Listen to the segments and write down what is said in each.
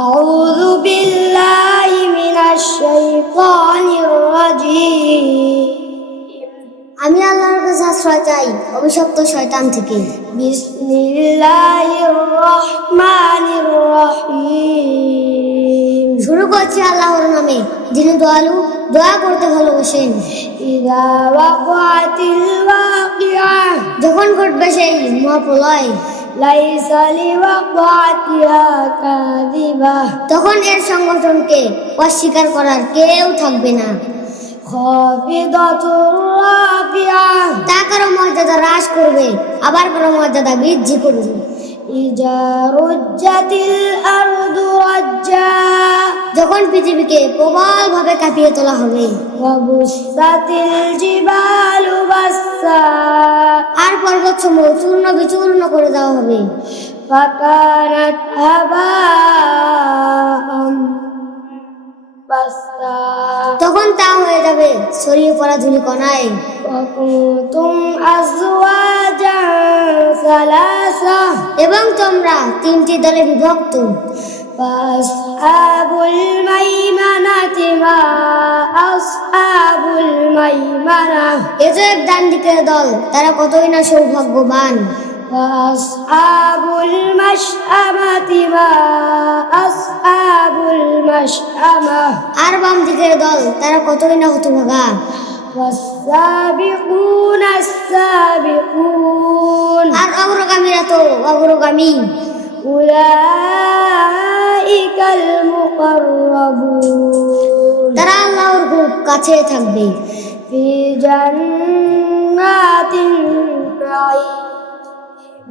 أعوذ بالله من الشيطان الرجيم আমি আল্লাহর কাছে আশ্রয় চাই অভিশপ্ত শয়তান থেকে। বিসমিল্লাহির রহমানির রহিম শুরু করছি আল্লাহর নামে, যিনি দয়ালু, দয়া করতে ভালোবাসেন। ইযা ওয়াকাতিল ওয়াকিআ যখন ঘটবে সেই মহাপ্রলয়, লাইসা লিওয়াকাতিহা কাযিবা তখন এর সংগঠনকে অস্বীকার করার কেউ থাকবে না। খাফিদাতুর রাফিআ তা কারো মর্যাদা হ্রাস করবে, আবার কারো মর্যাদা বৃদ্ধি করবে। ইযা রুজ্জাতিল আরদু রাজ্জা যখন পৃথিবীকে প্রবলভাবে কাঁপিয়ে তোলা হবে, ওয়া বুসাতিল জিবালু বাসসা আর পর্বতসমূহ চূর্ণ বিচূর্ণ করে দেওয়া হবে। ফাকানাত হাবাআম বাসসা তখন তা হয়ে যাবে ছড়িয়ে পড়া ধূলিকণায়। ওয়া কুনতুম আজওয়াজান সালাসা এবং তোমরা তিনটি দলে বিভক্ত। আসহাবুল মাইমানাতি মা আসহাবুল মাইমানা এ তো এক ডান দিকের দল, তারা কতই না সৌভাগ্যবান। আসহাবুল মাশআমাতি মা আসহাবুল মাশআমা আর বাম দিকের দল, তারা কতই না হতভাগা। والسابقون السابقون আর অগ্রগামীরা তো অগ্রগামী। أولئك المقربون তারা আল্লাহর খুব কাছে থাকবে। في جنات النعيم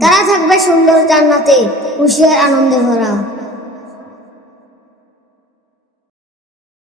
তারা থাকবে সুন্দর জান্নাতে, খুশি আর আনন্দে ভরা।